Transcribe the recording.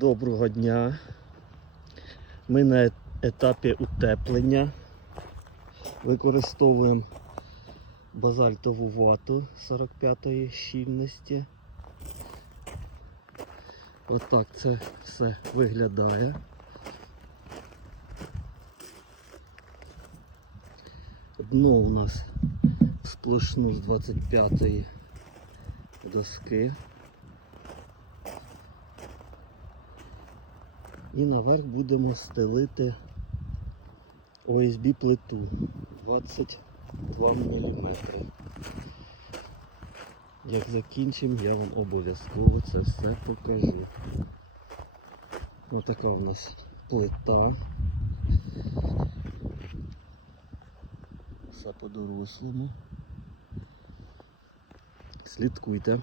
Доброго дня. Ми на е- етапі утеплення. Використовуємо базальтову вату 45-ї щільності. Отак це все виглядає. Дно у нас сплошну з 25-ї доски. І наверх будемо стелити ОСБ плиту 22 мм. Як закінчимо, я вам обов'язково це все покажу. Ось така у нас плита. Все по-дорослому. Слідкуйте.